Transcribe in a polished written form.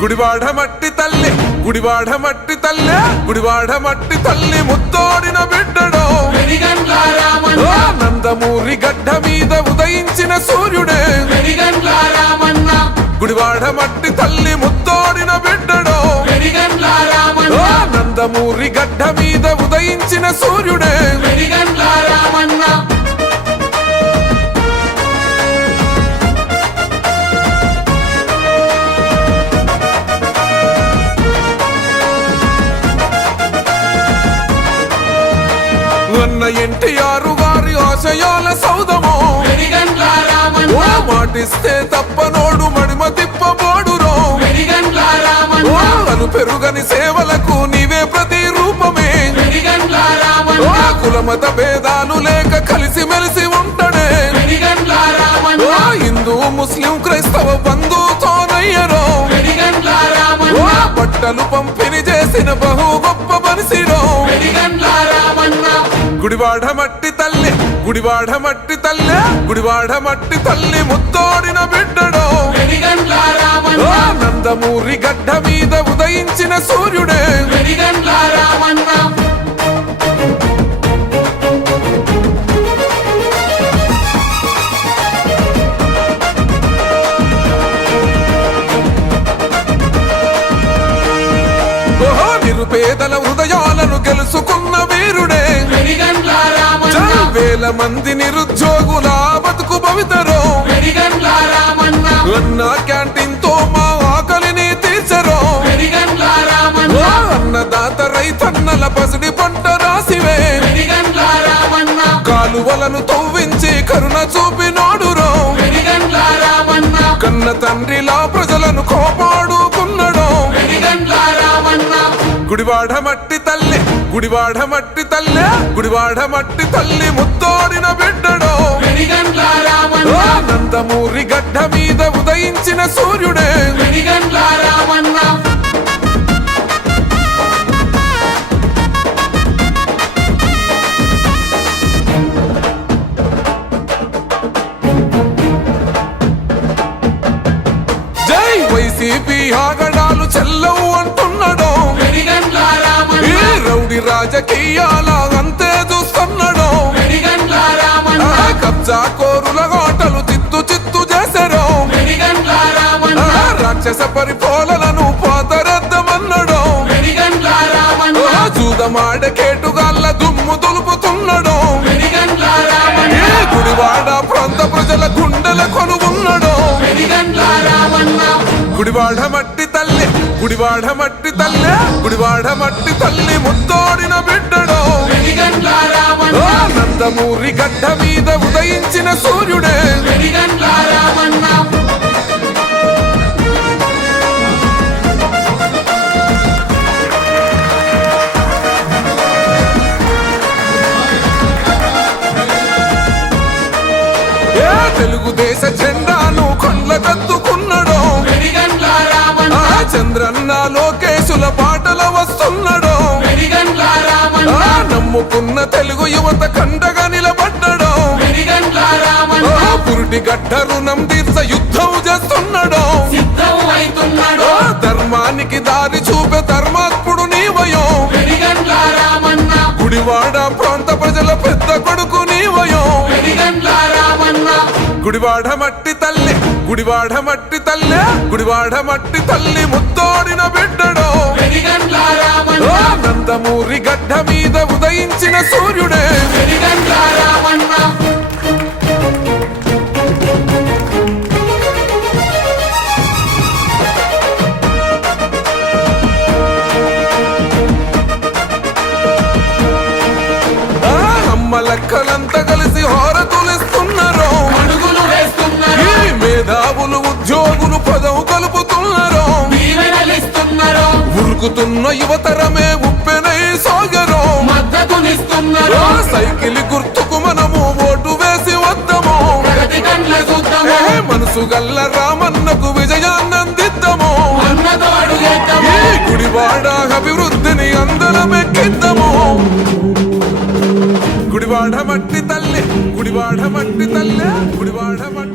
గుడివాడ మట్టి తల్లి, గుడివాడ మట్టి తల్లి, గుడివాడ మట్టి తల్లి ముత్తోడిన బిడ్డడో నందమూరి గడ్డ మీద ఉదయించిన సూర్యుడే గుడివాడ మట్టి తల్లి ముత్తోడిన బిడ్డడో నందమూరి గడ్డ మీద ఉదయించిన సూర్యుడే అన్న ఎన్టీఆర్ గారి ఆశయాల సౌదమో మాటిస్తే తప్పనోడు మడిమ తిప్పబోడురో అను పెరుగని సేవలకు నీవే ప్రతి రూపమే కులమత భేదాలు లేక కలిసి మెలిసి ఉంటడే హిందూ ముస్లిం క్రైస్తవ బంధుతోనయ్యరో బట్టలు పంపిణీ చేసిన బహు గొప్ప మనిషిరో గుడివాడ మట్టి తల్లి, గుడివాడ మట్టి తల్లి, గుడివాడ మట్టి తల్లి ముత్తోడిన బిడ్డడో నందమూరి గడ్డ మీద ఉదయించిన సూర్యుడే నిరుపేదల హృదయాలను గెలుచుకున్న వీరుడే వేల మంది నిరుద్యోగుల బతుకు భవితరో అన్న క్యాంటీన్ తో మా ఆకలిని తీర్చరో అన్నదాత రైతన్నల పసిడి పంట రాసివే కాలువలను తవ్వించి కరుణ చూపినోడురో కన్న తండ్రిలా ప్రజలను కోపాడుకున్నడో గుడివాడ మట్టి తల్లి, గుడివాడ మట్టి తల్లి, గుడివాడ మట్టి తల్లి ముత్తోడిన బిడ్డడో నందమూరి గడ్డ మీద ఉదయించిన సూర్యుడే జై వైసీపీ ఆగడాలు చెల్లవు అంటున్నాడో రౌడి రాజకీయాల అంతే చూస్తున్నాడో కబ్జా కోరుల గోటలు చిత్తు చిత్తు చేశారో రాక్షస పరిపాలనను పాతరద్దమన్నాడో చూదమాడ కేటుగాళ్ళ దుమ్ము దులుపుతున్నాడో గుడివాడ ప్రాంత ప్రజల గుండెల కొనుగున్నాడో గుడివాడ మట్టి తల్లి, గుడివాడ మట్టి తల్లి, గుడివాడ మట్టి తల్లి ముత్తోడిన బిడ్డడో నందమూరి గడ్డ మీద ఉదయించిన సూర్యుడే తెలుగుదేశ జెండాను కొండ్లకత్తుకున్నాడో చంద్రన్న లోకేశుల పాటల వస్తున్నాడో నమ్ముకున్న తెలుగు యువత కండగా నిలబడ్డాడో పురుటి గడ్డ రుణం తీర్చ యుద్ధం చేస్తున్నాడో ధర్మానికి దారి చూపే ధర్మాత్ముడు నీవయో గుడివాడ ప్రాంత ప్రజల పెద్ద కొడుకు నీవయో గుడివాడ మట్టి తల్లి, గుడివాడ మట్టి తల్లి, గుడివాడ మట్టి తల్లి ముత్తోడిన బిడ్డడో నందమూరి గడ్డ మీద ఉదయించిన సూర్యుడే అమ్మలక్కలంతా కలిసి హారతులిస్తున్నారో మేధావులు ఉద్యోగులు పదవు కలుపుతున్నారో ఉరుకుతున్న యువతరమే ఉప్పెనై సాగరో సైకిల్ గుర్తుకు మనము ఓటు వేసి వద్దాము మనసు గల్ల రామన్నకు విజయాన్నందిద్దాము గుడివాడ అభివృద్ధిని అందరం ఎక్కిద్దాము గుడివాడ మట్టి తల్లి, గుడివాడ మట్టి తల్లి, గుడివాడ మట్టి